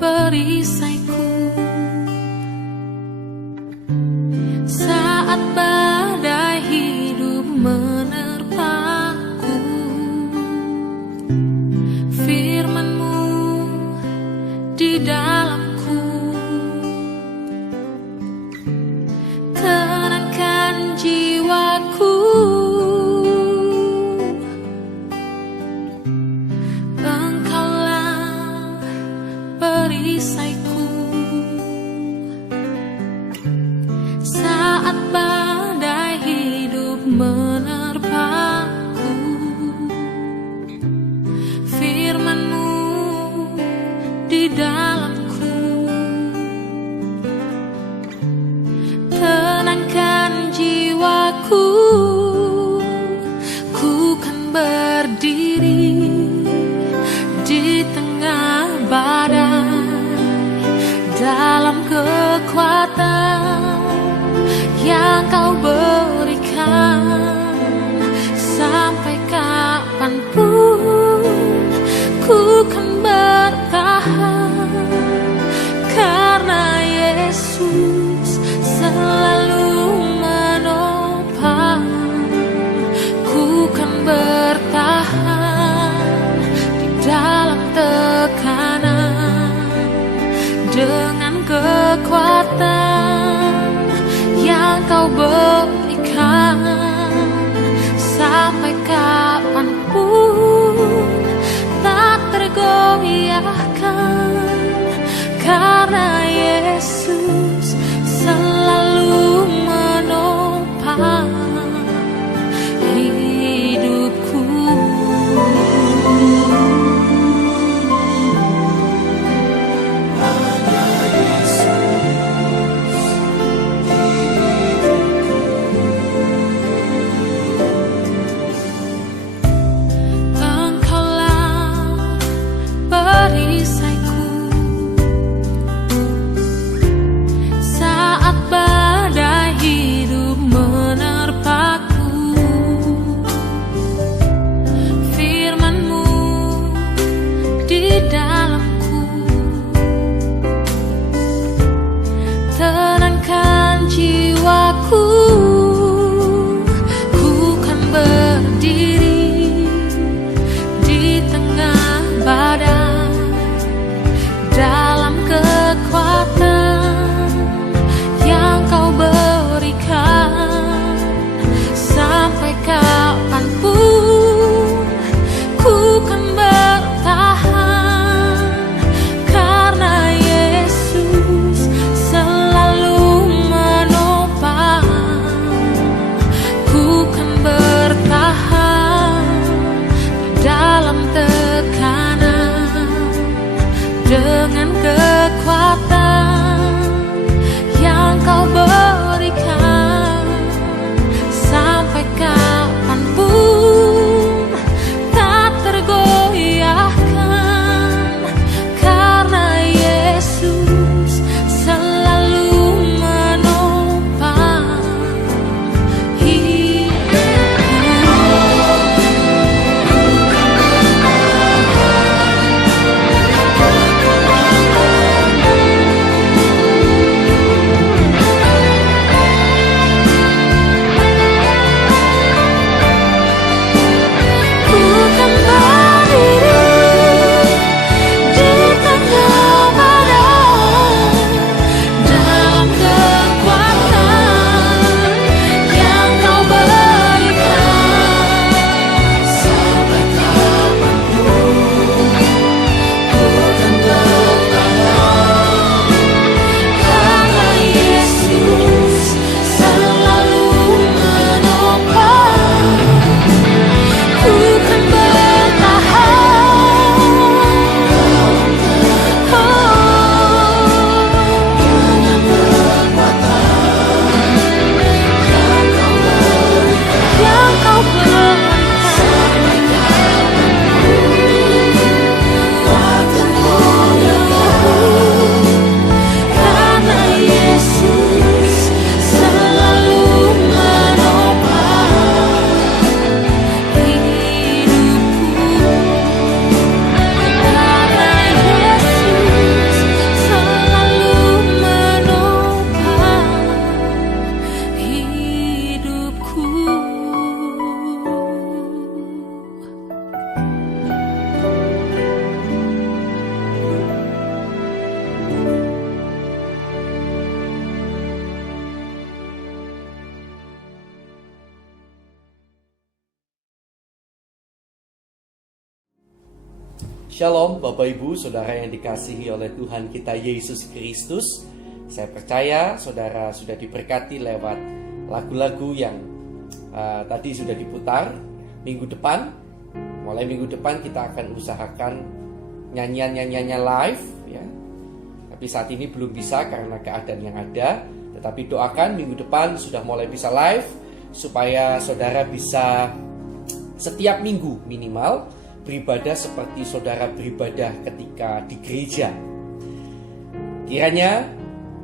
perisaiku saat badai hidup menerpaku. Firman-Mu di dalamku tenangkan jiwaku. Engkaulah perisaiku saat badai hidup menerpaku. Firman-Mu di dalamku tenangkan jiwaku. Ku kan berdiri di tengah badai dalam kekuatan yang Kau berikan. Sampai kapanpun ku kan bertahan, karena Yesus selalu menopang. Ku kan bertahan di dalam tekanan dengan kekuatan yang Kau berikan. Sampai kapanpun tak tergoyahkan, karena Yesus selalu menopang hidupku. Shalom Bapak Ibu, Saudara yang dikasihi oleh Tuhan kita Yesus Kristus. Saya percaya Saudara sudah diberkati lewat lagu-lagu yang tadi sudah diputar. Minggu depan, mulai minggu depan kita akan usahakan nyanyian-nyanyiannya live ya. Tapi saat ini belum bisa karena keadaan yang ada. Tetapi doakan minggu depan sudah mulai bisa live, supaya Saudara bisa setiap minggu minimal beribadah seperti Saudara beribadah ketika di gereja. Kiranya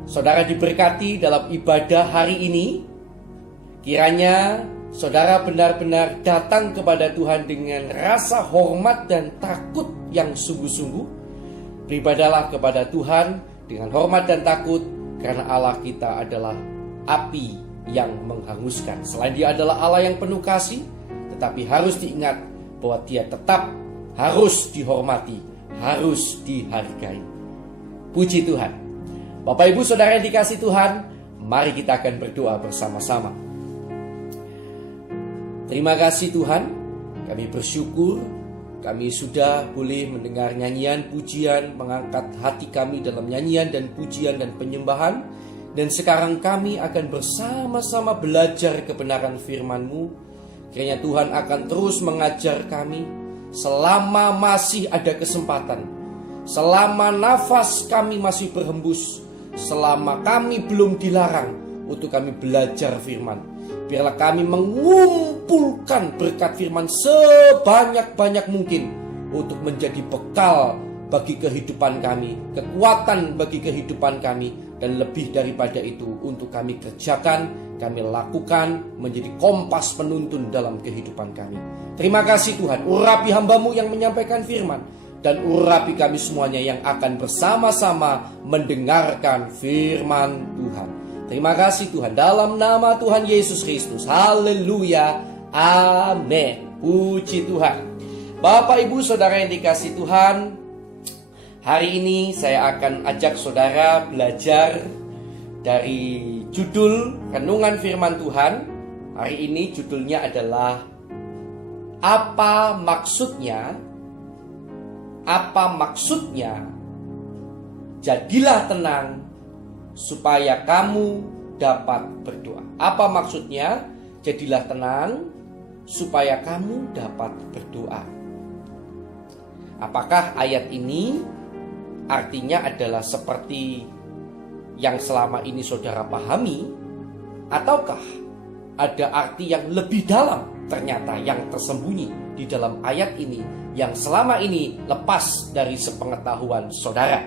Saudara diberkati dalam ibadah hari ini. Kiranya Saudara benar-benar datang kepada Tuhan dengan rasa hormat dan takut yang sungguh-sungguh. Beribadahlah kepada Tuhan dengan hormat dan takut, karena Allah kita adalah api yang menghanguskan. Selain Dia adalah Allah yang penuh kasih, tetapi harus diingat bahwa Dia tetap harus dihormati, harus dihargai. Puji Tuhan. Bapak Ibu Saudara yang dikasihi Tuhan, mari kita akan berdoa bersama-sama. Terima kasih Tuhan, kami bersyukur kami sudah boleh mendengar nyanyian pujian, mengangkat hati kami dalam nyanyian dan pujian dan penyembahan. Dan sekarang kami akan bersama-sama belajar kebenaran firman-Mu. Kiranya Tuhan akan terus mengajar kami selama masih ada kesempatan, selama nafas kami masih berhembus, selama kami belum dilarang untuk kami belajar firman. Biarlah kami mengumpulkan berkat firman sebanyak-banyak mungkin untuk menjadi bekal bagi kehidupan kami, kekuatan bagi kehidupan kami, dan lebih daripada itu untuk kami kerjakan, kami lakukan menjadi kompas penuntun dalam kehidupan kami. Terima kasih Tuhan, urapi hamba-Mu yang menyampaikan firman, dan urapi kami semuanya yang akan bersama-sama mendengarkan firman Tuhan. Terima kasih Tuhan, dalam nama Tuhan Yesus Kristus. Haleluya, amin. Puji Tuhan. Bapak Ibu Saudara yang dikasihi Tuhan, hari ini saya akan ajak Saudara belajar dari judul renungan firman Tuhan. Hari ini judulnya adalah Apa maksudnya? Apa maksudnya? Jadilah tenang supaya kamu dapat berdoa. Apa maksudnya? Jadilah tenang supaya kamu dapat berdoa. Apakah ayat ini artinya adalah seperti yang selama ini Saudara pahami, ataukah ada arti yang lebih dalam ternyata yang tersembunyi di dalam ayat ini yang selama ini lepas dari sepengetahuan Saudara?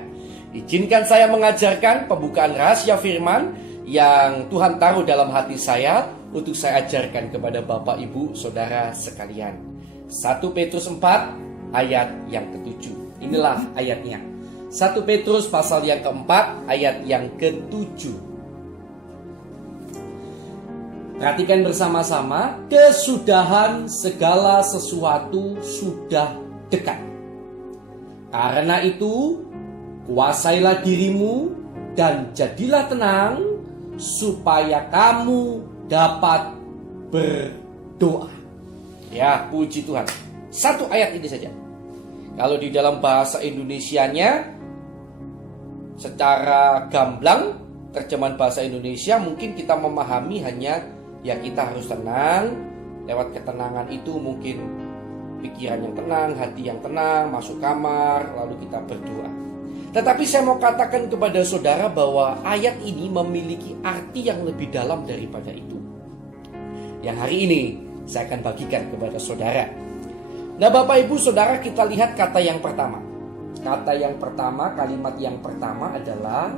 Izinkan saya mengajarkan pembukaan rahasia firman yang Tuhan taruh dalam hati saya untuk saya ajarkan kepada Bapak Ibu Saudara sekalian. 1 Petrus 4 ayat yang ke-7. Inilah ayatnya. 1 Petrus pasal yang keempat ayat yang ke-7. Perhatikan bersama-sama, kesudahan segala sesuatu sudah dekat. Karena itu, kuasailah dirimu dan jadilah tenang supaya kamu dapat berdoa. Ya, puji Tuhan. Satu ayat ini saja. Kalau di dalam bahasa Indonesianya secara gamblang, terjemahan bahasa Indonesia mungkin kita memahami hanya ya kita harus tenang. Lewat ketenangan itu mungkin pikiran yang tenang, hati yang tenang, masuk kamar, lalu kita berdoa. Tetapi saya mau katakan kepada Saudara bahwa ayat ini memiliki arti yang lebih dalam daripada itu, yang hari ini saya akan bagikan kepada Saudara. Nah Bapak Ibu Saudara, kita lihat kata yang pertama. Kata yang pertama, kalimat yang pertama adalah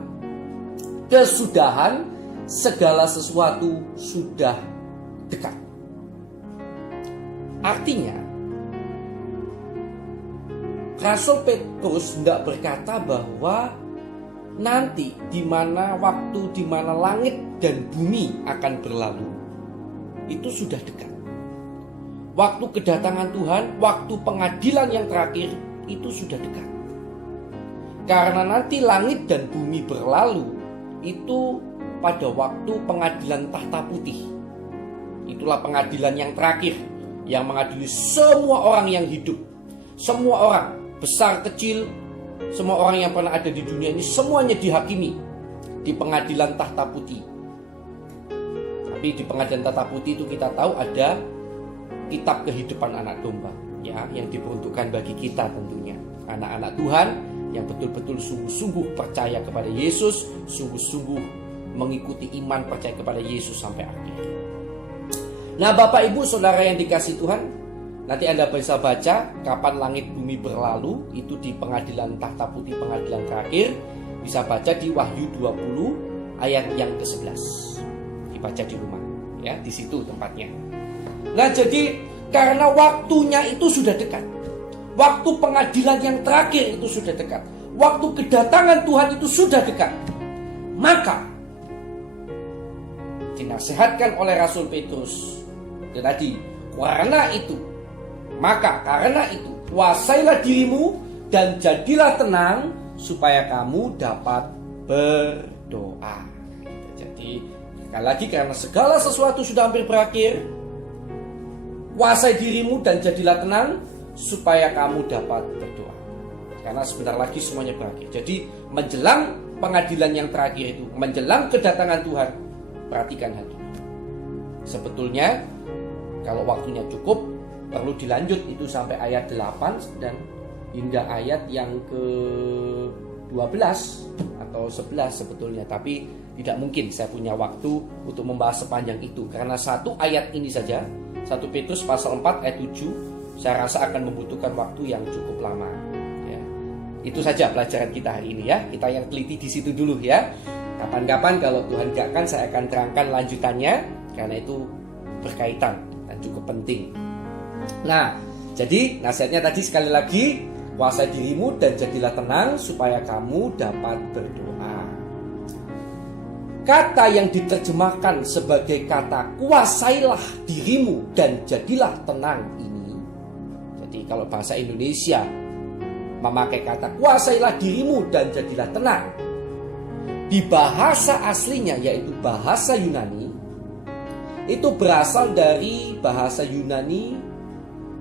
kesudahan segala sesuatu sudah dekat. Artinya, Rasul Petrus tidak berkata bahwa nanti di mana waktu, di mana langit dan bumi akan berlalu, itu sudah dekat. Waktu kedatangan Tuhan, waktu pengadilan yang terakhir, itu sudah dekat. Karena nanti langit dan bumi berlalu, itu pada waktu pengadilan tahta putih. Itulah pengadilan yang terakhir, yang mengadili semua orang yang hidup. Semua orang, besar kecil, semua orang yang pernah ada di dunia ini semuanya dihakimi di pengadilan tahta putih. Tapi di pengadilan tahta putih itu kita tahu ada kitab kehidupan anak domba, ya, yang diperuntukkan bagi kita tentunya, anak-anak Tuhan yang betul-betul sungguh-sungguh percaya kepada Yesus, sungguh-sungguh mengikuti iman percaya kepada Yesus sampai akhir. Nah, Bapak Ibu Saudara yang dikasihi Tuhan, nanti Anda bisa baca kapan langit bumi berlalu, itu di pengadilan tahta putih, pengadilan terakhir. Bisa baca di Wahyu 20 ayat yang ke-11. Dibaca di rumah, ya, di situ tempatnya. Nah, jadi karena waktunya itu sudah dekat, waktu pengadilan yang terakhir itu sudah dekat, waktu kedatangan Tuhan itu sudah dekat, maka dinasihatkan oleh Rasul Petrus dan tadi, karena itu kuasailah dirimu dan jadilah tenang supaya kamu dapat berdoa. Jadi sekali lagi, karena segala sesuatu sudah hampir berakhir, kuasai dirimu dan jadilah tenang supaya kamu dapat berdoa. Karena sebentar lagi semuanya berakhir. Jadi menjelang pengadilan yang terakhir itu, menjelang kedatangan Tuhan, perhatikan hal ini. Sebetulnya kalau waktunya cukup, perlu dilanjut itu sampai ayat 8 dan hingga ayat yang ke-12 atau 11 sebetulnya. Tapi tidak mungkin saya punya waktu untuk membahas sepanjang itu, karena satu ayat ini saja, 1 Petrus pasal 4 ayat 7, saya rasa akan membutuhkan waktu yang cukup lama, ya. Itu saja pelajaran kita hari ini, ya. Kita yang teliti di situ dulu, ya. Kapan-kapan kalau Tuhan gakkan, saya akan terangkan lanjutannya, karena itu berkaitan dan cukup penting. Nah, jadi nasihatnya tadi sekali lagi, kuasai dirimu dan jadilah tenang supaya kamu dapat berdoa. Kata yang diterjemahkan sebagai kata kuasailah dirimu dan jadilah tenang ini, jadi kalau bahasa Indonesia memakai kata kuasailah dirimu dan jadilah tenang, di bahasa aslinya yaitu bahasa Yunani, itu berasal dari bahasa Yunani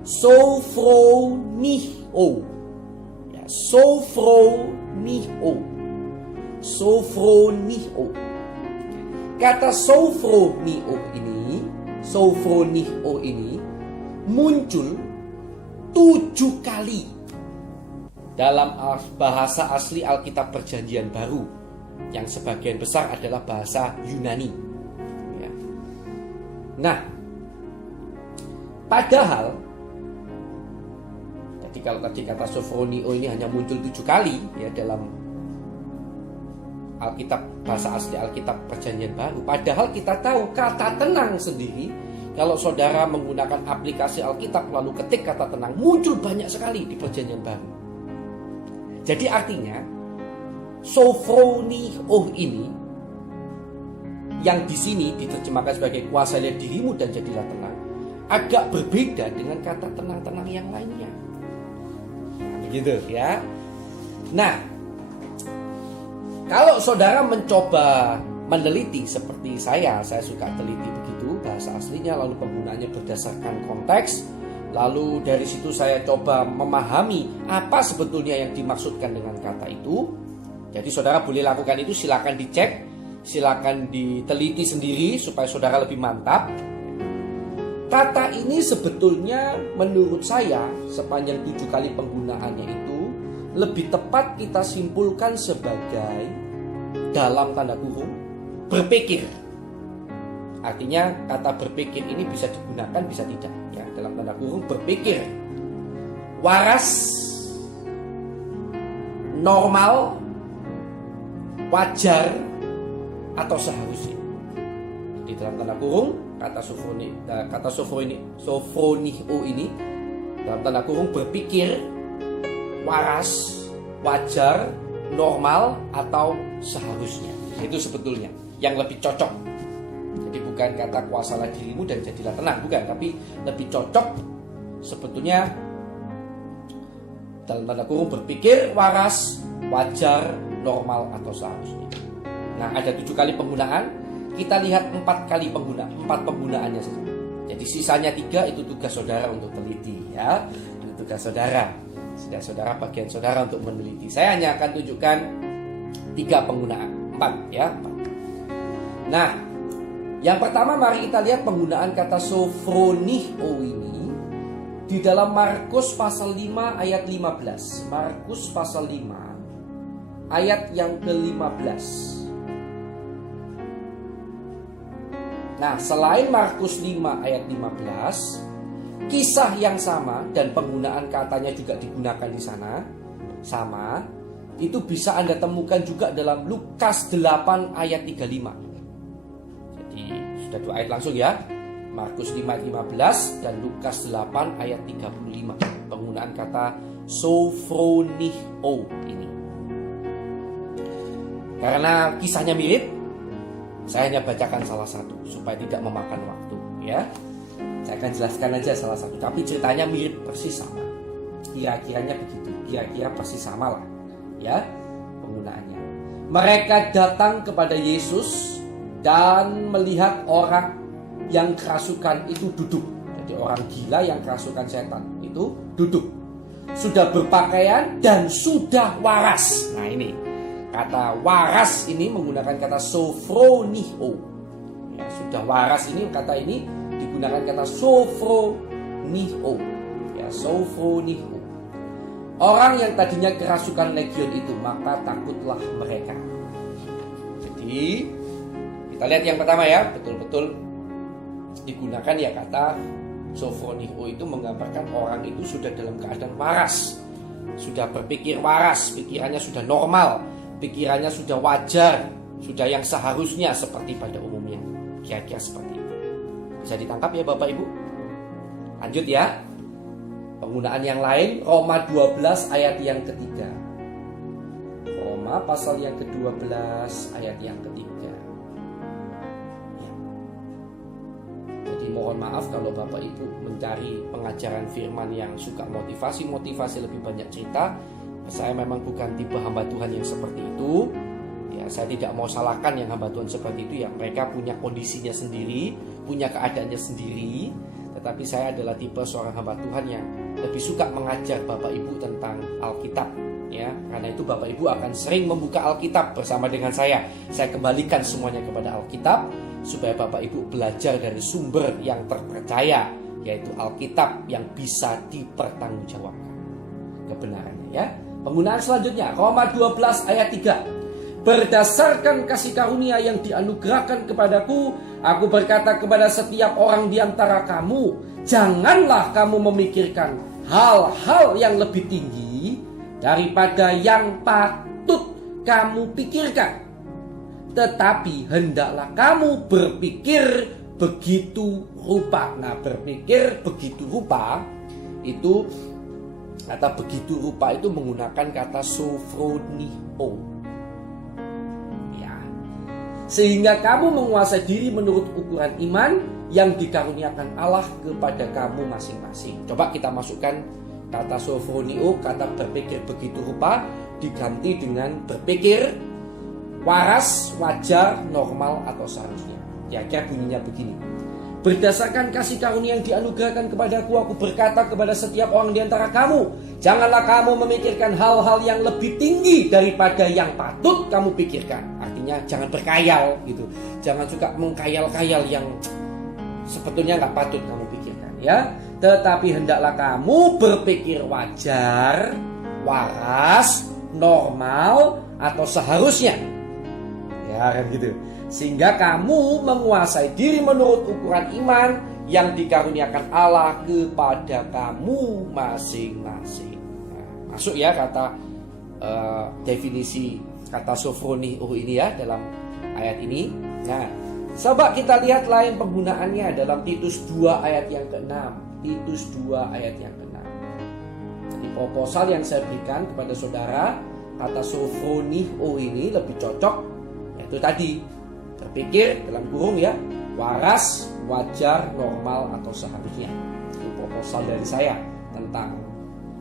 sophronio, ya, sophronio. Kata sophronio ini muncul 7 kali dalam bahasa asli Alkitab Perjanjian Baru, yang sebagian besar adalah bahasa Yunani, ya. Nah, padahal jadi kalau tadi kata sophronio ini hanya muncul 7 kali, ya, dalam Alkitab, bahasa asli Alkitab Perjanjian Baru. Padahal kita tahu kata tenang sendiri, kalau saudara menggunakan aplikasi Alkitab lalu ketik kata tenang, muncul banyak sekali di Perjanjian Baru. Jadi artinya sophronio ini yang di sini diterjemahkan sebagai kuasailah dirimu dan jadilah tenang, agak berbeda dengan kata tenang-tenang yang lainnya. Nah, begitu, ya. Nah, kalau saudara mencoba meneliti seperti saya suka teliti begitu bahasa aslinya, lalu penggunaannya berdasarkan konteks, lalu dari situ saya coba memahami apa sebetulnya yang dimaksudkan dengan kata itu. Jadi saudara boleh lakukan itu, silakan dicek, silakan diteliti sendiri supaya saudara lebih mantap. Kata ini sebetulnya menurut saya sepanjang 7 kali penggunaannya itu lebih tepat kita simpulkan sebagai, dalam tanda kurung, berpikir. Artinya kata berpikir ini bisa digunakan, bisa tidak, ya, dalam tanda kurung berpikir waras, normal, wajar, atau seharusnya. Di dalam tanda kurung kata sophronio ini dalam tanda kurung berpikir waras, wajar, normal, atau seharusnya. Itu sebetulnya yang lebih cocok. Jadi bukan kata kuasailah dirimu dan jadilah tenang, bukan, tapi lebih cocok sebetulnya dalam tanda kurung berpikir waras, wajar, normal, atau seharusnya. Nah, ada 7 kali penggunaan. Kita lihat 4 kali penggunaan, 4 penggunaannya saja. Jadi sisanya 3 itu tugas saudara untuk teliti, ya. Itu tugas saudara. Sudah saudara, bagian saudara untuk meneliti. Saya hanya akan tunjukkan 3 penggunaan, 4 ya. 4. Nah, yang pertama mari kita lihat penggunaan kata sophronio ini di dalam Markus pasal 5 ayat 15. Markus pasal 5 ayat yang ke-15. Nah, selain Markus 5 ayat 15, kisah yang sama dan penggunaan katanya juga digunakan di sana sama, itu bisa Anda temukan juga dalam Lukas 8 ayat 35. Jadi sudah 2 ayat langsung ya. Markus 5 ayat 15 dan Lukas 8 ayat 35. Penggunaan kata sophronio ini. Karena kisahnya mirip, saya hanya bacakan salah satu supaya tidak memakan waktu ya. Saya akan jelaskan aja salah satu, tapi ceritanya mirip persis sama. Kira-kiranya begitu, kira-kira persis sama lah ya penggunaannya. Mereka datang kepada Yesus dan melihat orang yang kerasukan itu duduk. Jadi orang gila yang kerasukan setan itu duduk, sudah berpakaian dan sudah waras. Nah ini kata waras ini menggunakan kata sophronio ya, sudah waras ini kata ini digunakan kata sophronio ya, sophronio. Orang yang tadinya kerasukan legion itu, maka takutlah mereka. Jadi kita lihat yang pertama ya, betul-betul digunakan ya kata sophronio itu menggambarkan orang itu sudah dalam keadaan waras, sudah berpikir waras, pikirannya sudah normal, pikirannya sudah wajar, sudah yang seharusnya seperti pada umumnya. Kira-kira seperti itu. Bisa ditangkap ya Bapak Ibu? Lanjut ya. Penggunaan yang lain, Roma 12 ayat yang ketiga. Roma pasal yang ke-12 ayat yang ketiga. Ya. Jadi mohon maaf kalau Bapak Ibu mencari pengajaran firman yang suka motivasi lebih banyak cerita. Saya memang bukan tipe hamba Tuhan yang seperti itu. Ya, saya tidak mau salahkan yang hamba Tuhan seperti itu ya. Mereka punya kondisinya sendiri, punya keadaannya sendiri. Tetapi saya adalah tipe seorang hamba Tuhan yang lebih suka mengajar Bapak Ibu tentang Alkitab ya. Karena itu Bapak Ibu akan sering membuka Alkitab bersama dengan saya. Saya kembalikan semuanya kepada Alkitab supaya Bapak Ibu belajar dari sumber yang terpercaya, yaitu Alkitab yang bisa dipertanggungjawabkan kebenarannya ya. Penggunaan selanjutnya Roma 12 ayat 3. Berdasarkan kasih karunia yang dianugerahkan kepadaku, aku berkata kepada setiap orang di antara kamu, janganlah kamu memikirkan hal-hal yang lebih tinggi daripada yang patut kamu pikirkan. Tetapi hendaklah kamu berpikir begitu rupa. Nah, berpikir begitu rupa itu, kata begitu rupa itu menggunakan kata sophronio. Sehingga kamu menguasai diri menurut ukuran iman yang dikaruniakan Allah kepada kamu masing-masing. Coba kita masukkan kata sophronio, kata berpikir begitu rupa, diganti dengan berpikir waras, wajar, normal atau seharusnya. Kira-kira bunyinya begini. Berdasarkan kasih karunia yang dianugerahkan kepadaku, aku berkata kepada setiap orang di antara kamu, janganlah kamu memikirkan hal-hal yang lebih tinggi daripada yang patut kamu pikirkan. Artinya jangan berkhayal gitu. Jangan suka mengkhayal-khayal yang sebetulnya nggak patut kamu pikirkan ya. Tetapi hendaklah kamu berpikir wajar, waras, normal atau seharusnya. Ya kan gitu. Sehingga kamu menguasai diri menurut ukuran iman yang dikaruniakan Allah kepada kamu masing-masing. Nah, masuk ya kata definisi kata sophronio ini ya dalam ayat ini. Nah, coba kita lihat lain penggunaannya dalam Titus 2 ayat yang ke-6. Titus 2 ayat yang ke-6. Di proposal yang saya berikan kepada saudara, kata sophronio ini lebih cocok yaitu tadi berpikir dalam kurung ya, waras, wajar, normal atau seharusnya. Itu proposal dari saya tentang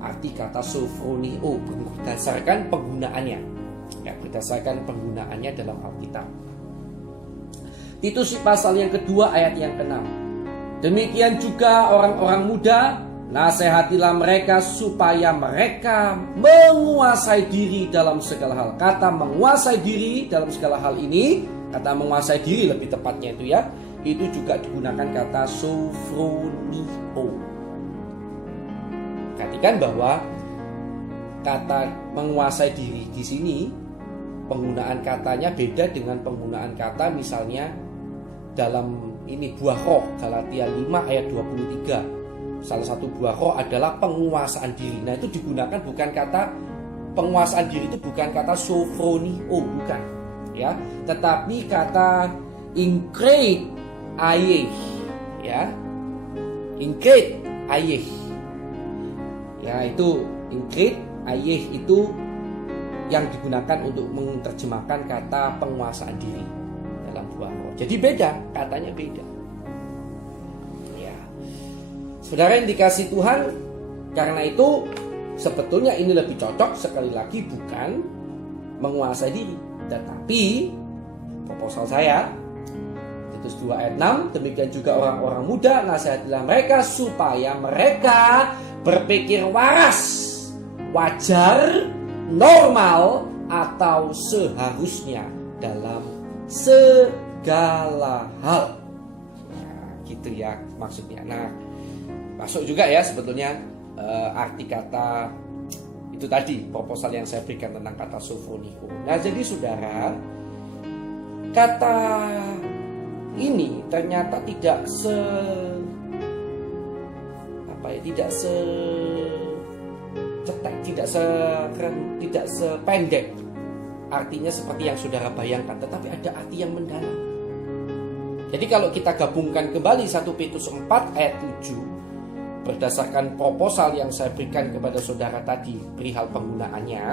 arti kata sophronio berdasarkan penggunaannya. Ya, berdasarkan penggunaannya dalam Alkitab. Titus pasal yang kedua ayat yang ke-6. Demikian juga orang-orang muda Nasihatilah mereka supaya mereka menguasai diri dalam segala hal. Kata menguasai diri dalam segala hal ini, kata menguasai diri lebih tepatnya itu ya, itu juga digunakan kata sophronio. Perhatikan bahwa kata menguasai diri di sini penggunaan katanya beda dengan penggunaan kata misalnya dalam ini buah roh, Galatia 5 ayat 23. Salah satu buah roh adalah penguasaan diri. Nah, itu digunakan bukan kata penguasaan diri, itu bukan kata sophronio, bukan ya, tetapi kata increte aye, ya, increte aye, ya, itu increte aye itu yang digunakan untuk menerjemahkan kata penguasaan diri dalam buah roh. Jadi beda, katanya beda. Saudara yang dikasih Tuhan, karena itu sebetulnya ini lebih cocok sekali lagi bukan menguasai diri, tetapi proposal saya Titus 2 ayat 6, demikian juga orang-orang muda nasihatilah mereka supaya mereka berpikir waras, wajar, normal atau seharusnya dalam segala hal. Nah, gitu ya maksudnya. Nah, masuk juga ya sebetulnya arti kata itu tadi, proposal yang saya berikan tentang kata sophronio. Nah, jadi saudara, kata ini ternyata tidak sependek artinya seperti yang saudara bayangkan, tetapi ada arti yang mendalam. Jadi kalau kita gabungkan kembali 1 Petrus 4 ayat 7 berdasarkan proposal yang saya berikan kepada saudara tadi perihal penggunaannya,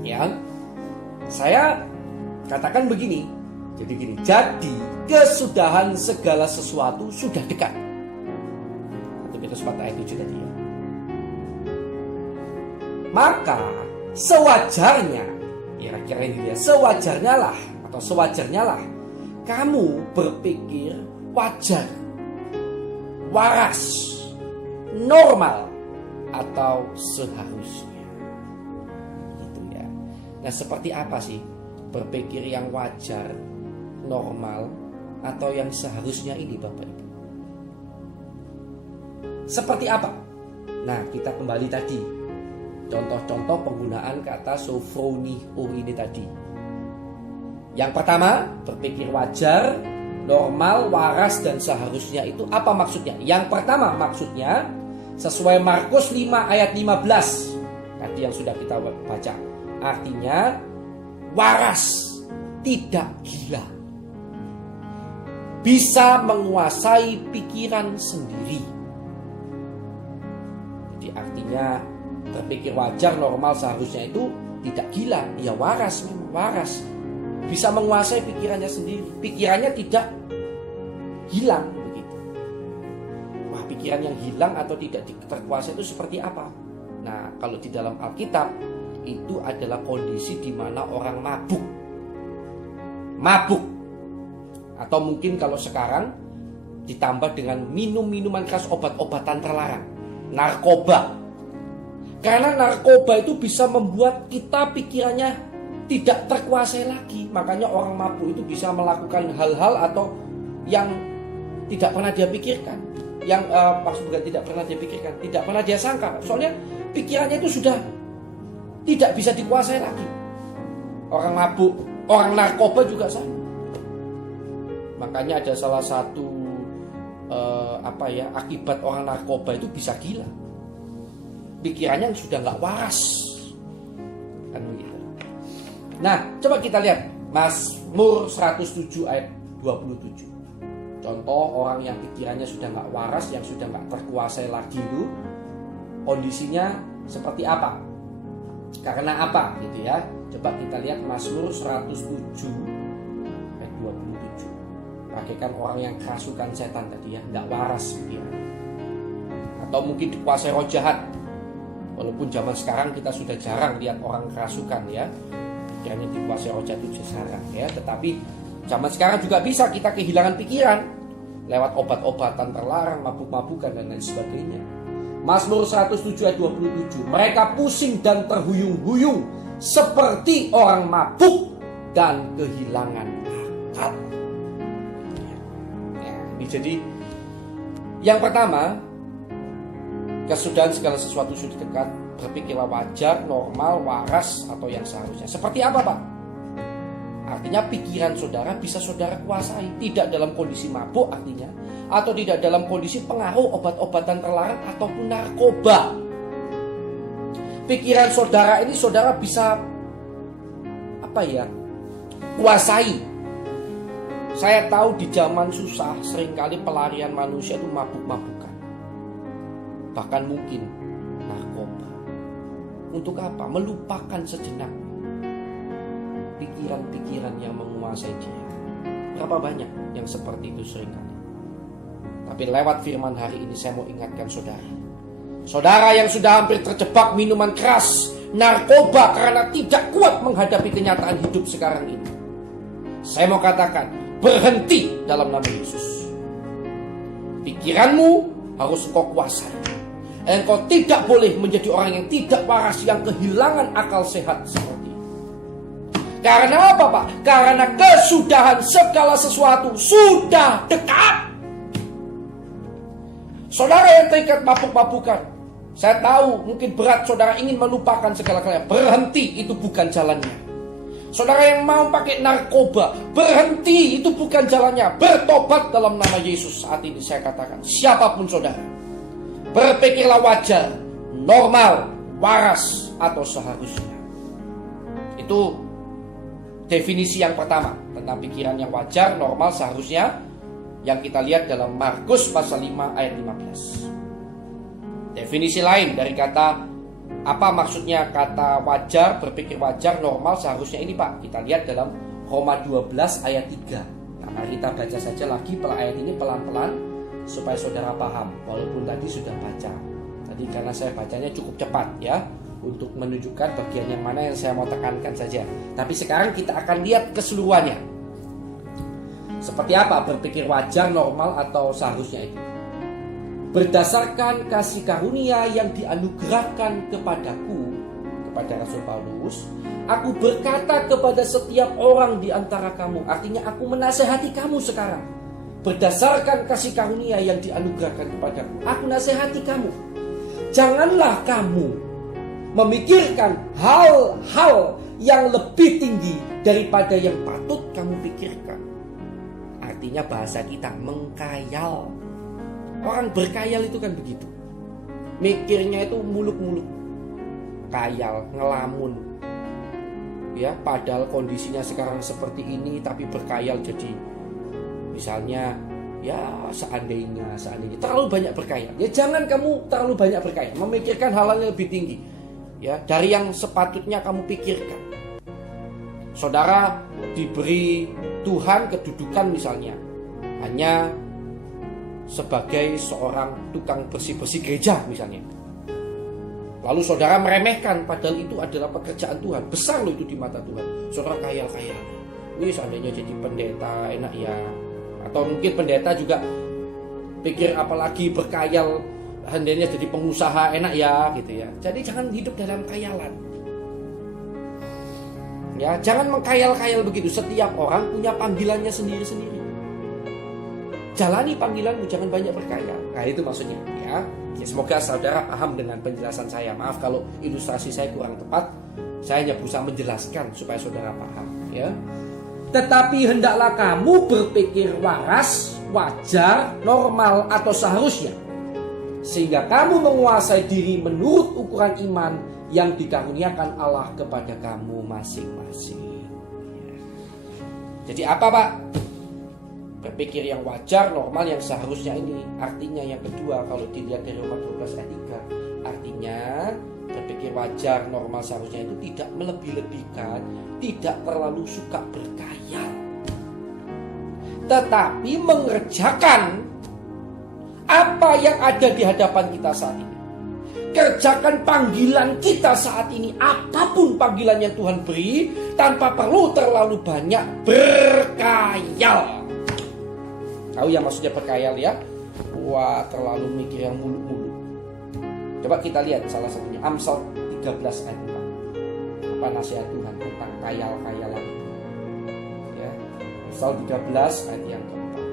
ya, saya katakan begini. Jadi gini, jadi kesudahan segala sesuatu sudah dekat. 1 Petrus 4 ayat 7 tadi ya. Maka sewajarnya, kira-kira ini dia, sewajarnya lah kamu berpikir wajar, waras, normal atau seharusnya. Gitu ya. Nah, seperti apa sih berpikir yang wajar, normal atau yang seharusnya ini Bapak Ibu? Seperti apa? Nah, kita kembali tadi contoh-contoh penggunaan kata sophronio ini tadi. Yang pertama, berpikir wajar, normal, waras, dan seharusnya itu apa maksudnya? Yang pertama maksudnya sesuai Markus 5 ayat 15 tadi yang sudah kita baca. Artinya waras, tidak gila, bisa menguasai pikiran sendiri. Jadi artinya berpikir wajar, normal, seharusnya itu tidak gila, ya waras, memang waras, bisa menguasai pikirannya sendiri. Pikirannya tidak hilang begitu. Wah, pikiran yang hilang atau tidak terkuasai itu seperti apa? Nah, kalau di dalam Alkitab itu adalah kondisi di mana orang mabuk, atau mungkin kalau sekarang ditambah dengan minum-minuman keras, obat-obatan terlarang, narkoba. Karena narkoba itu bisa membuat kita pikirannya tidak terkuasai lagi. Makanya orang mabuk itu bisa melakukan hal-hal atau yang tidak pernah dia pikirkan. Yang maksud bukan tidak pernah dia pikirkan, tidak pernah dia sangka. Soalnya pikirannya itu sudah tidak bisa dikuasai lagi. Orang mabuk, orang narkoba juga sama. Makanya ada salah satu akibat orang narkoba itu bisa gila. Pikirannya sudah nggak waras, kan begitu. Nah, coba kita lihat Mazmur 107 ayat 27. Contoh orang yang pikirannya sudah nggak waras, yang sudah nggak terkuasai lagi itu kondisinya seperti apa? Karena apa gitu ya? Coba kita lihat Mazmur 107 ayat 27. Bagaikan orang yang kerasukan setan tadi ya, nggak waras pikirannya. Atau mungkin dikuasai roh jahat. Walaupun zaman sekarang kita sudah jarang lihat orang kerasukan ya, pikirannya dikuasai roh jahat itu jarang ya. Tetapi zaman sekarang juga bisa kita kehilangan pikiran. lewat obat-obatan terlarang, mabuk-mabukan dan lain sebagainya. Mazmur 107 ayat 27, mereka pusing dan terhuyung-huyung seperti orang mabuk dan kehilangan akal. Ini jadi yang pertama, kesudahan segala sesuatu sudah dekat. Berpikirlah wajar, normal, waras, atau yang seharusnya. Seperti apa, Pak? Artinya pikiran saudara bisa saudara kuasai. Tidak dalam kondisi mabuk artinya, atau tidak dalam kondisi pengaruh obat-obatan terlarang ataupun narkoba. Pikiran saudara ini saudara bisa kuasai. Saya tahu di zaman susah seringkali pelarian manusia itu mabuk-mabukan, bahkan mungkin narkoba. Untuk apa? Melupakan sejenak pikiran-pikiran yang menguasai dia. Berapa banyak yang seperti itu seringkali. Tapi lewat firman hari ini saya mau ingatkan saudara. Saudara yang sudah hampir terjebak minuman keras, narkoba karena tidak kuat menghadapi kenyataan hidup sekarang ini. Saya mau katakan, berhenti dalam nama Yesus. Pikiranmu harus engkau kuasai. Engkau tidak boleh menjadi orang yang tidak waras, yang kehilangan akal sehat seperti itu. Karena apa, Pak? Karena kesudahan segala sesuatu sudah dekat. Saudara yang terikat mabuk-mabukan, saya tahu mungkin berat saudara ingin melupakan segala-galanya. Berhenti, itu bukan jalannya. Saudara yang mau pakai narkoba, berhenti, itu bukan jalannya. Bertobat dalam nama Yesus saat ini saya katakan. Siapapun saudara, berpikirlah wajar, normal, waras, atau seharusnya. Itu definisi yang pertama tentang pikiran yang wajar, normal, seharusnya, yang kita lihat dalam Markus pasal 5 ayat 15. Definisi lain dari kata, apa maksudnya kata wajar, berpikir wajar, normal, seharusnya ini, Pak, kita lihat dalam Roma 12 ayat 3. Nah, mari kita baca saja lagi ayat ini pelan-pelan supaya saudara paham, walaupun tadi sudah baca. Tadi karena saya bacanya cukup cepat ya, untuk menunjukkan bagian yang mana yang saya mau tekankan saja. Tapi sekarang kita akan lihat keseluruhannya. Seperti apa berpikir wajar, normal, atau seharusnya itu? Berdasarkan kasih karunia yang dianugerahkan kepadaku, kepada Rasul Paulus, aku berkata kepada setiap orang di antara kamu. Artinya aku menasehati kamu sekarang. Berdasarkan kasih karunia yang dianugerahkan kepadaku, aku nasihati kamu. Janganlah kamu memikirkan hal-hal yang lebih tinggi daripada yang patut kamu pikirkan. Artinya bahasa kita mengkayal. Orang berkayal itu kan begitu. Mikirnya itu muluk-muluk, kayal, ngelamun. Ya, padahal kondisinya sekarang seperti ini, tapi berkayal jadi misalnya ya seandainya terlalu banyak berkayal. Ya jangan kamu terlalu banyak berkayal, memikirkan hal-hal yang lebih tinggi ya dari yang sepatutnya kamu pikirkan. Saudara diberi Tuhan kedudukan misalnya hanya sebagai seorang tukang bersih-bersih gereja misalnya. Lalu saudara meremehkan padahal itu adalah pekerjaan Tuhan. Besar loh itu di mata Tuhan. Saudara kayal-kayal. Wih, seandainya jadi pendeta enak ya. Atau mungkin pendeta juga pikir apalagi berkayal, hendaknya jadi pengusaha enak ya gitu ya. Jadi jangan hidup dalam kayalan. Ya, jangan mengkayal-kayal begitu. Setiap orang punya panggilannya sendiri-sendiri. Jalani panggilanmu, jangan banyak berkayal. Nah, itu maksudnya ya. Semoga saudara paham dengan penjelasan saya. Maaf kalau ilustrasi saya kurang tepat. Saya hanya berusaha menjelaskan supaya saudara paham ya. Tetapi hendaklah kamu berpikir waras, wajar, normal, atau seharusnya, sehingga kamu menguasai diri menurut ukuran iman yang dikaruniakan Allah kepada kamu masing-masing. Jadi apa, Pak? Berpikir yang wajar, normal, yang seharusnya ini. Artinya yang kedua, kalau dilihat dari Roma 12 ayat 3, artinya berpikir wajar, normal, seharusnya itu tidak melebih-lebihkan, tidak terlalu suka berkayal, tetapi mengerjakan apa yang ada di hadapan kita saat ini. Kerjakan panggilan kita saat ini, apapun panggilan yang Tuhan beri, tanpa perlu terlalu banyak berkayal. Tahu yang maksudnya berkayal ya? Wah, terlalu mikir yang muluk-muluk. Coba kita lihat salah satunya Amsal 13 ayat 4. Apa nasihat Tuhan tentang kayal-kayalan? Ya, Amsal 13 ayat yang keempat.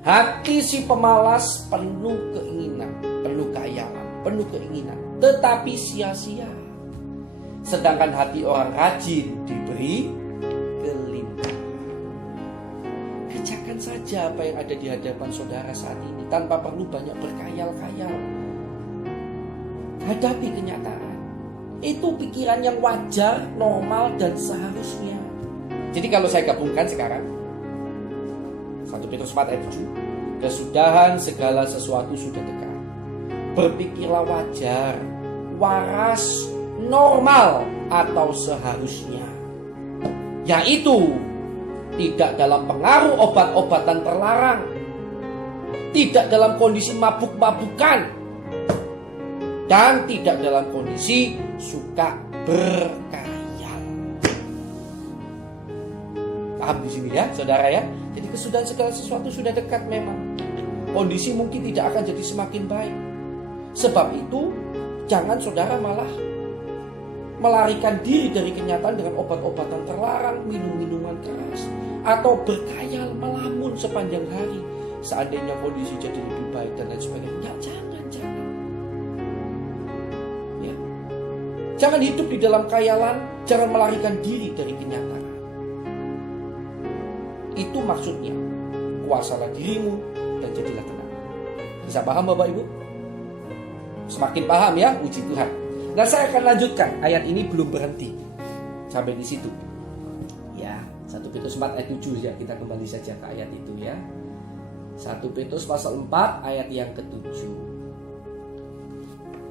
Hati si pemalas penuh keinginan, penuh kayalan, penuh keinginan, tetapi sia-sia. Sedangkan hati orang rajin diberi kelimpahan. Kerjakan saja apa yang ada di hadapan saudara saat ini tanpa perlu banyak berkayal-kayal. Hadapi kenyataan. Itu pikiran yang wajar, normal, dan seharusnya. Jadi kalau saya gabungkan sekarang 1 Petrus 4 ayat 7, kesudahan segala sesuatu sudah dekat. Berpikirlah wajar, waras, normal atau seharusnya, yaitu tidak dalam pengaruh obat-obatan terlarang, tidak dalam kondisi mabuk-mabukan, dan tidak dalam kondisi suka berkayal. Paham di sini ya, saudara ya? Jadi kesudahan segala sesuatu sudah dekat memang. Kondisi mungkin tidak akan jadi semakin baik. Sebab itu, jangan saudara malah melarikan diri dari kenyataan dengan obat-obatan terlarang, minum-minuman keras, atau berkayal melamun sepanjang hari. Seandainya kondisi jadi lebih baik dan lain sebagainya. Ya, jangan. Ya. Jangan hidup di dalam kayalan, jangan melarikan diri dari kenyataan. Itu maksudnya, kuasalah dirimu dan jadilah tenang. Bisa paham Bapak Ibu? Semakin paham ya, puji Tuhan. Nah, saya akan lanjutkan. Ayat ini belum berhenti sampai di situ. Ya, 1 Petrus 4 ayat 7 ya. Kita kembali saja ke ayat itu ya. 1 Petrus pasal 4 ayat yang ke-7.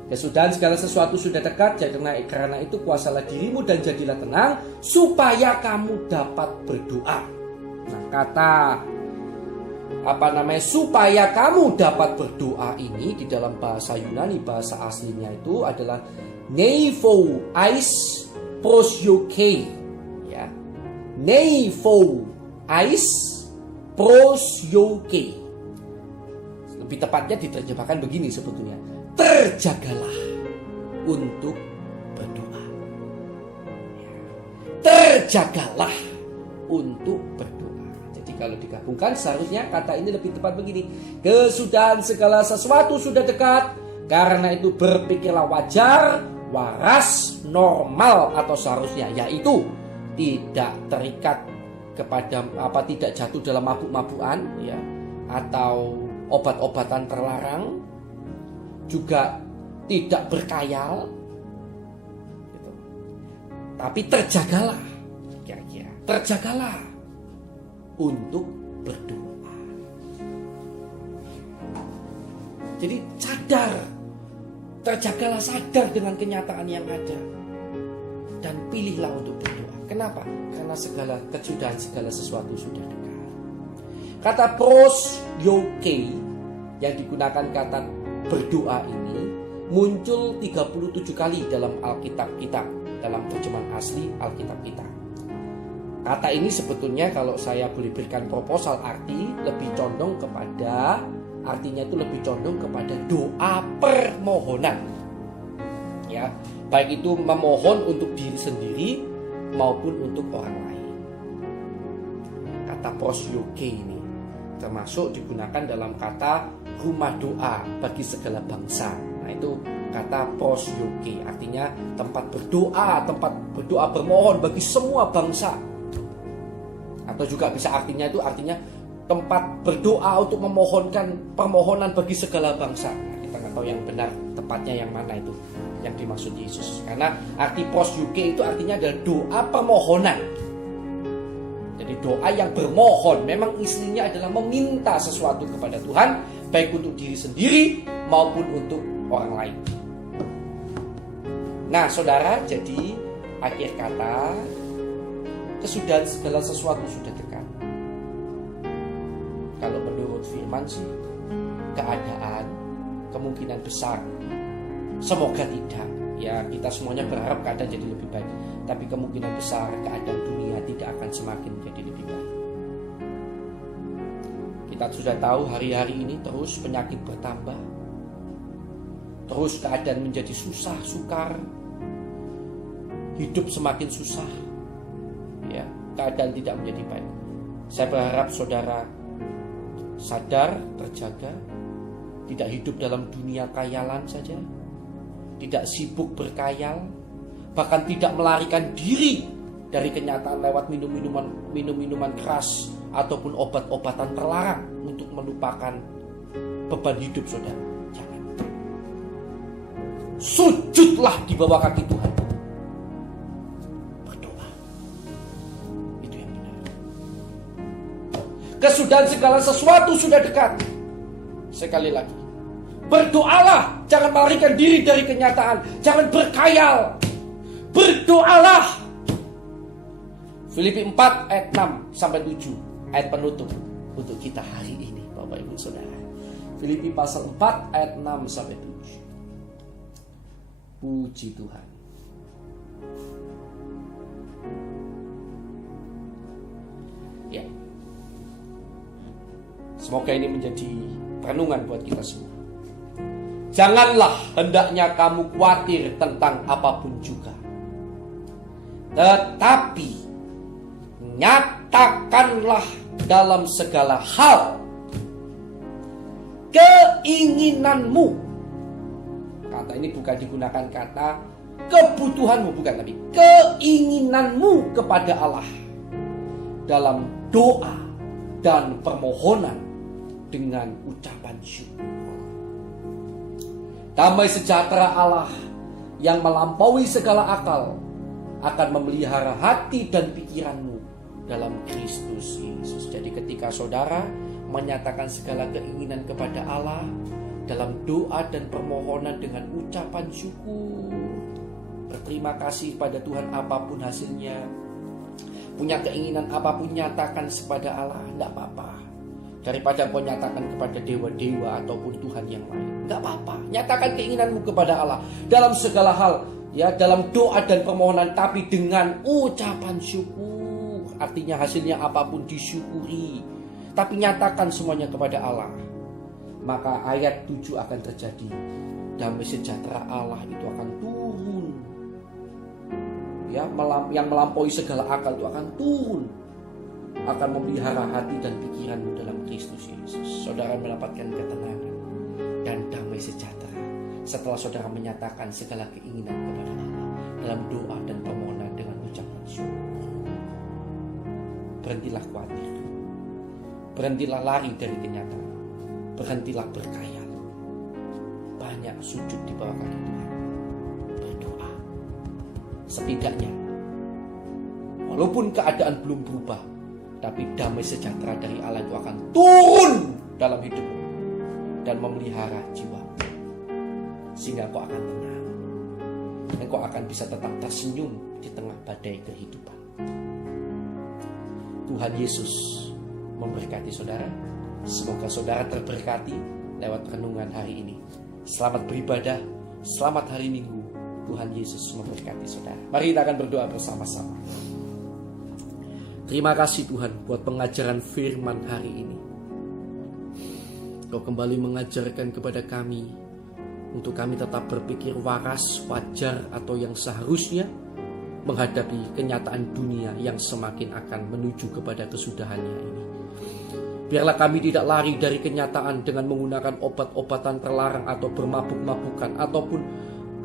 Kesudahan segala sesuatu sudah dekat, karena itu kuasalah dirimu dan jadilah tenang supaya kamu dapat berdoa. Nah, kata supaya kamu dapat berdoa ini di dalam bahasa Yunani, bahasa aslinya itu adalah neipho ais prosyoke, ya. Neipho ais prosyoke. Lebih tepatnya diterjemahkan begini sebetulnya. Terjagalah untuk berdoa. Terjagalah untuk berdoa. Jadi kalau digabungkan seharusnya kata ini lebih tepat begini. Kesudahan segala sesuatu sudah dekat. Karena itu berpikirlah wajar, waras, normal atau seharusnya, yaitu tidak terikat kepada tidak jatuh dalam mabuk-mabukan ya, atau obat-obatan terlarang, juga tidak berkayal gitu. Tapi terjagalah, kira-kira terjagalah untuk berdoa. Jadi sadar, terjagalah, sadar dengan kenyataan yang ada, dan pilihlah untuk berdoa. Kenapa? Karena kesudahan segala sesuatu sudah dekat. Kata prosyoke yang digunakan kata berdoa ini muncul 37 kali dalam Alkitab kita, dalam terjemahan asli Alkitab kita. Kata ini sebetulnya kalau saya boleh berikan proposal arti, lebih condong kepada, artinya itu lebih condong kepada doa permohonan. Ya, baik itu memohon untuk diri sendiri maupun untuk orang lain. Kata prosyoke ini termasuk digunakan dalam kata rumah doa bagi segala bangsa. Nah, itu kata prosyoke, artinya tempat berdoa bermohon bagi semua bangsa. Atau juga bisa artinya tempat berdoa untuk memohonkan permohonan bagi segala bangsa. Nah, kita nggak tahu yang benar tepatnya yang mana itu yang dimaksud Yesus. Karena arti prosyoke itu artinya adalah doa permohonan. Jadi doa yang bermohon, memang isinya adalah meminta sesuatu kepada Tuhan, baik untuk diri sendiri maupun untuk orang lain. Nah, saudara, jadi akhir kata, kesudahan segala sesuatu sudah dekat. Kalau menurut firman sih, keadaan kemungkinan besar, semoga tidak. Ya, kita semuanya berharap keadaan jadi lebih baik. Tapi kemungkinan besar keadaan dunia tidak akan semakin menjadi lebih baik. Kita sudah tahu hari-hari ini terus penyakit bertambah. Terus keadaan menjadi susah, sukar. Hidup semakin susah. Ya, keadaan tidak menjadi baik. Saya berharap saudara sadar, terjaga, tidak hidup dalam dunia khayalan saja, tidak sibuk berkhayal, bahkan tidak melarikan diri dari kenyataan lewat minum-minuman keras ataupun obat-obatan terlarang untuk melupakan beban hidup saudara. Jangan. Sujudlah di bawah kaki Tuhan. Berdoa. Itu yang benar. Kesudahan segala sesuatu sudah dekat. Sekali lagi, berdoalah. Jangan melarikan diri dari kenyataan. Jangan berkhayal. Berdoalah. Filipi 4 ayat 6 sampai 7, ayat penutup untuk kita hari ini, Bapak Ibu Saudara. Filipi pasal 4 ayat 6 sampai 7. Puji Tuhan. Ya. Semoga ini menjadi renungan buat kita semua. Janganlah hendaknya kamu khawatir tentang apapun juga, tetapi nyatakanlah dalam segala hal keinginanmu. Kata ini bukan digunakan kata kebutuhanmu, bukan, tapi keinginanmu kepada Allah dalam doa dan permohonan dengan ucapan syukur. Damai sejahtera Allah yang melampaui segala akal akan memelihara hati dan pikiranmu dalam Kristus Yesus. Jadi ketika saudara menyatakan segala keinginan kepada Allah dalam doa dan permohonan dengan ucapan syukur, berterima kasih pada Tuhan apapun hasilnya, punya keinginan apapun nyatakan kepada Allah, tidak apa-apa. Daripada kau nyatakan kepada dewa-dewa ataupun Tuhan yang lain, tidak apa-apa. Nyatakan keinginanmu kepada Allah dalam segala hal, ya, dalam doa dan permohonan, tapi dengan ucapan syukur. Artinya hasilnya apapun disyukuri, tapi nyatakan semuanya kepada Allah. Maka ayat 7 akan terjadi. Damai sejahtera Allah itu akan turun. Ya, yang melampaui segala akal itu akan turun. Akan memelihara hati dan pikiranmu dalam Kristus Yesus. Saudara mendapatkan ketenangan dan damai sejahtera setelah saudara menyatakan segala keinginan kepada Allah dalam doa dan permohonan dengan ucapan syukur. Berhentilah khawatir. Berhentilah lari dari kenyataan. Berhentilah berkhayal. Banyak sujud di bawah kaki Tuhan. Berdoa. Setidaknya, walaupun keadaan belum berubah, tapi damai sejahtera dari Allah itu akan turun dalam hidupmu dan memelihara jiwa, sehingga kau akan tenang dan kau akan bisa tetap tersenyum di tengah badai kehidupan. Tuhan Yesus memberkati saudara. Semoga saudara terberkati lewat renungan hari ini. Selamat beribadah, selamat hari Minggu. Tuhan Yesus memberkati saudara. Mari kita akan berdoa bersama-sama. Terima kasih Tuhan buat pengajaran firman hari ini. Kau kembali mengajarkan kepada kami untuk kami tetap berpikir waras, wajar, atau yang seharusnya menghadapi kenyataan dunia yang semakin akan menuju kepada kesudahannya ini. Biarlah kami tidak lari dari kenyataan dengan menggunakan obat-obatan terlarang atau bermabuk-mabukan ataupun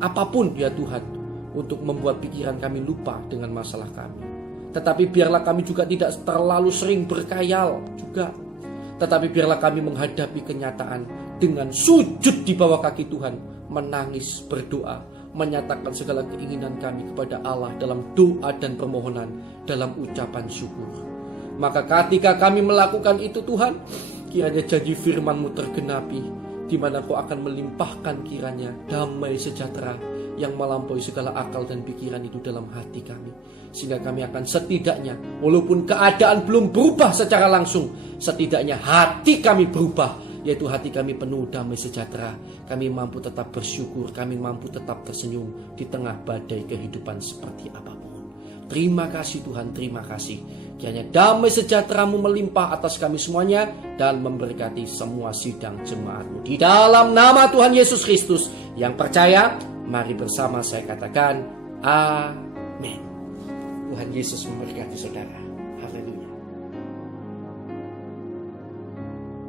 apapun ya Tuhan, untuk membuat pikiran kami lupa dengan masalah kami. Tetapi biarlah kami juga tidak terlalu sering berkhayal juga. Tetapi biarlah kami menghadapi kenyataan dengan sujud di bawah kaki Tuhan, menangis, berdoa, menyatakan segala keinginan kami kepada Allah dalam doa dan permohonan, dalam ucapan syukur. Maka ketika kami melakukan itu Tuhan, kiranya janji firman-Mu tergenapi, di mana Kau akan melimpahkan kiranya damai sejahtera yang melampaui segala akal dan pikiran itu dalam hati kami. Sehingga kami akan setidaknya, walaupun keadaan belum berubah secara langsung, setidaknya hati kami berubah, yaitu hati kami penuh damai sejahtera. Kami mampu tetap bersyukur, kami mampu tetap tersenyum di tengah badai kehidupan seperti apapun. Terima kasih Tuhan, terima kasih. Kiranya damai sejahtera-Mu melimpah atas kami semuanya dan memberkati semua sidang jemaat-Mu. Di dalam nama Tuhan Yesus Kristus yang percaya, mari bersama saya katakan amin. Tuhan Yesus memberkati saudara. Haleluya.